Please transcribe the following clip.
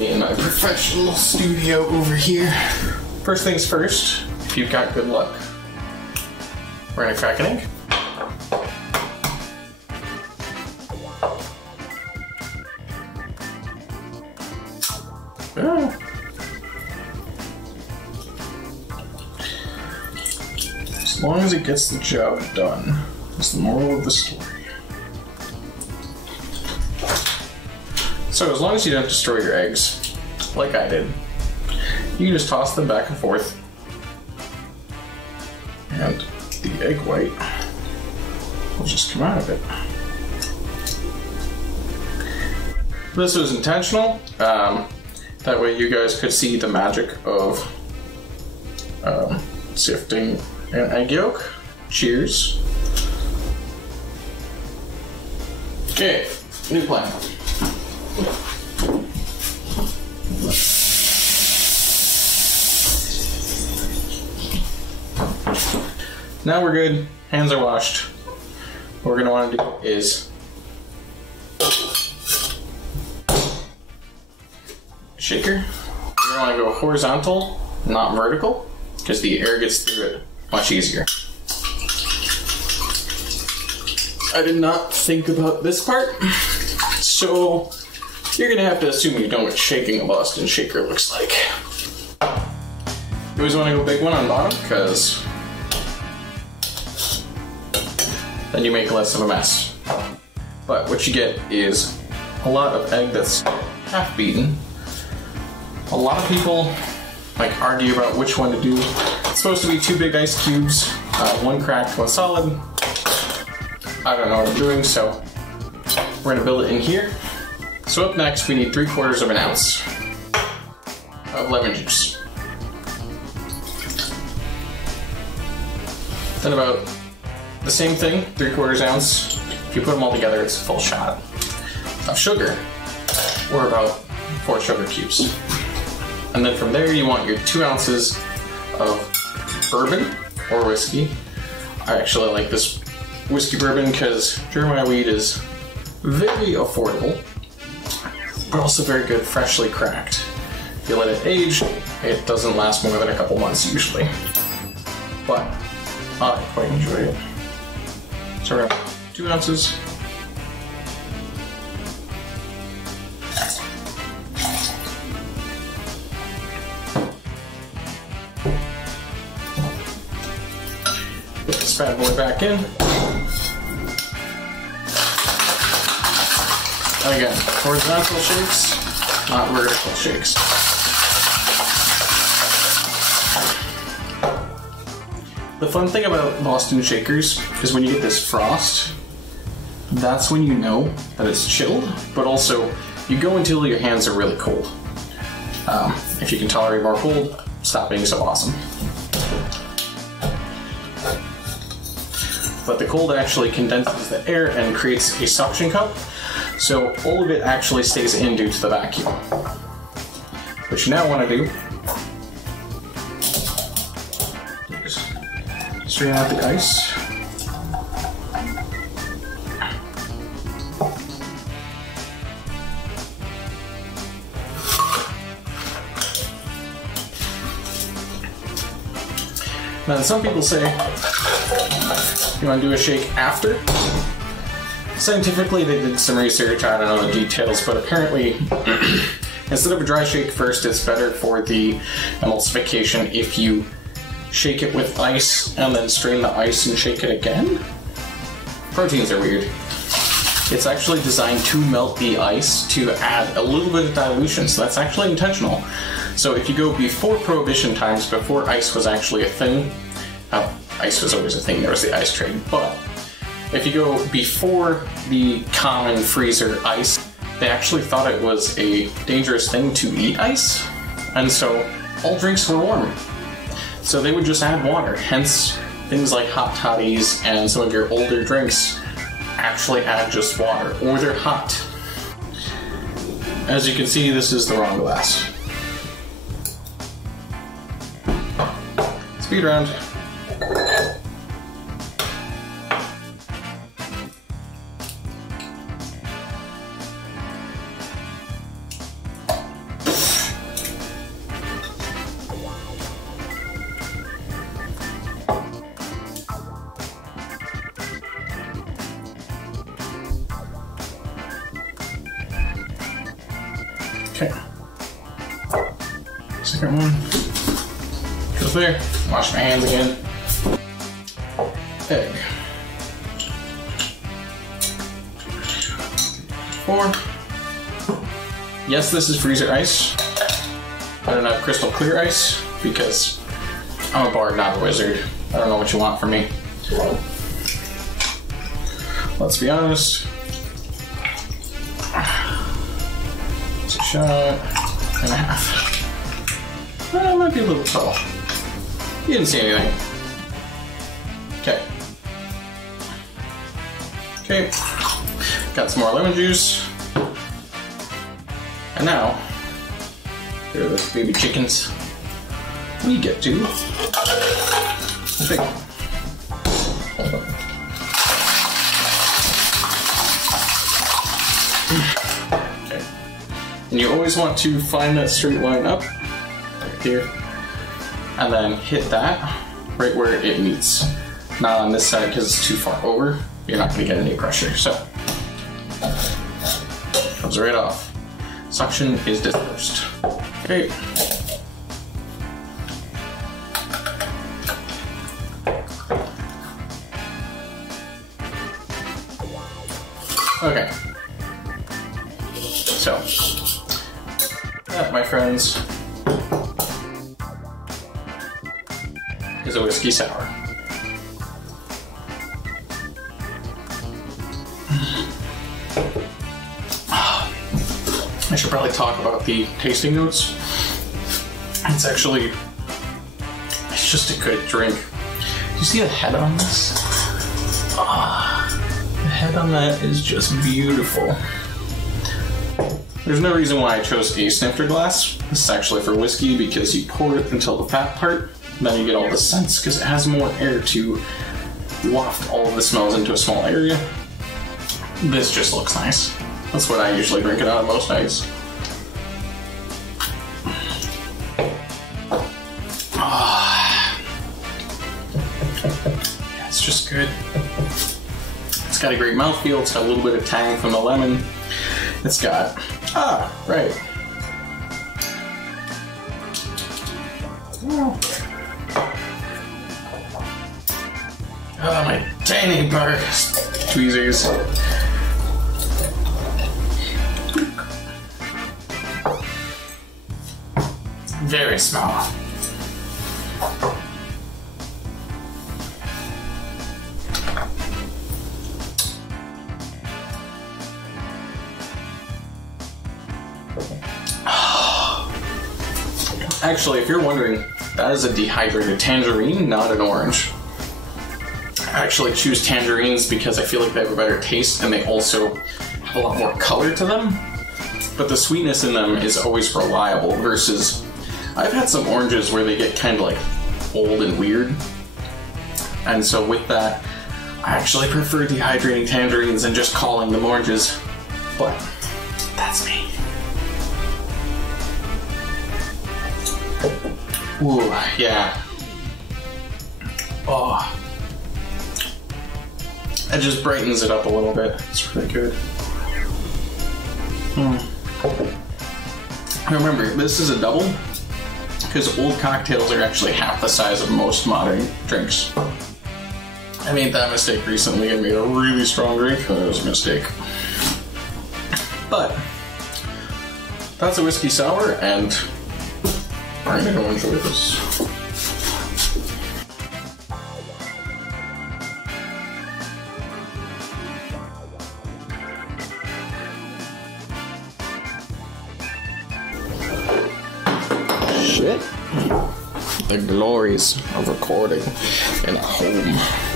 in my professional studio over here. First things first, if you've got good luck, we're gonna crack an egg. Oh. As long as it gets the job done, is the moral of the story. So as long as you don't destroy your eggs, like I did, you can just toss them back and forth, and the egg white will just come out of it. This was intentional, that way you guys could see the magic of sifting an egg yolk. Cheers. Okay, new plan. Now we're good, hands are washed. What we're gonna wanna do is shaker. You're gonna wanna go horizontal, not vertical, because the air gets through it much easier. I did not think about this part, so you're gonna have to assume you know what shaking a Boston shaker looks like. You always wanna go big one on bottom, because then you make less of a mess. But what you get is a lot of egg that's half beaten. A lot of people argue about which one to do. It's supposed to be 2 big ice cubes, 1 cracked, 1 solid. I don't know what I'm doing, so we're gonna build it in here. So up next, we need 3/4 of an ounce of lemon juice. Then about the same thing, 3/4 ounce. If you put them all together, it's a full shot of sugar, or about 4 sugar cubes. And then from there, you want your 2 ounces of bourbon or whiskey. I actually like this whiskey bourbon because Jeremiah weed is very affordable, but also very good freshly cracked. If you let it age, it doesn't last more than a couple months usually. But I quite enjoy it. So we're gonna 2 ounces. Put this bad boy back in. And again, horizontal shakes, not vertical shakes. The fun thing about Boston shakers is when you get this frost, that's when you know that it's chilled, but also you go until your hands are really cold. If you can tolerate more cold, stop being so awesome. But the cold actually condenses the air and creates a suction cup, so all of it actually stays in due to the vacuum. What you now want to do is strain out the ice. Now, some people say you want to do a shake after. Scientifically, they did some research, I don't know the details, but apparently instead of a dry shake first, it's better for the emulsification if you shake it with ice and then strain the ice and shake it again. Proteins are weird. It's actually designed to melt the ice to add a little bit of dilution, so that's actually intentional. So if you go before Prohibition times, before ice was actually a thing, ice was always a thing, there was the ice trade, but if you go before the common freezer ice, they actually thought it was a dangerous thing to eat ice, and so all drinks were warm. So they would just add water, hence things like hot toddies and some of your older drinks actually add just water, or they're hot. As you can see, this is the wrong glass. Speed round. Okay. Second one. Goes there. Wash my hands again. Egg. 4. Yes, this is freezer ice. I don't have crystal clear ice because I'm a bard, not a wizard. I don't know what you want from me. Let's be honest. It's a shot and a half. Well, it might be a little tall. You didn't see anything. Okay. Okay. Got some more lemon juice. And now, here are those baby chickens. We get to pick. Okay. And you always want to find that straight line up, right here, and then hit that right where it meets. Not on this side because it's too far over. You're not going to get any pressure. So, comes right off. Suction is dispersed. Okay. Okay. So, that, my friends, is a whiskey sour. I should probably talk about the tasting notes. It's just a good drink. Do you see the head on this? The head on that is just beautiful. There's no reason why I chose a snifter glass. This is actually for whiskey because you pour it until the fat part, and then you get all the scents because it has more air to waft all of the smells into a small area. This just looks nice. That's what I usually drink it out of most nights. Yeah, it's just good. It's got a great mouthfeel. It's got a little bit of tang from the lemon. It's got, right. Oh, my tiny bar tweezers. Very small. Actually, if you're wondering, that is a dehydrated tangerine, not an orange. I actually choose tangerines because I feel like they have a better taste and they also have a lot more color to them. But the sweetness in them is always reliable versus I've had some oranges where they get kind of like old and weird. And so with that, I actually prefer dehydrating tangerines and just calling them oranges. But that's me. Ooh, yeah. Oh. It just brightens it up a little bit. It's really good. Remember, this is a double because old cocktails are actually half the size of most modern drinks. I made that mistake recently and made a really strong drink. That was a mistake. But that's a whiskey sour, and I'm gonna enjoy this. Shit. The glories of recording in a home.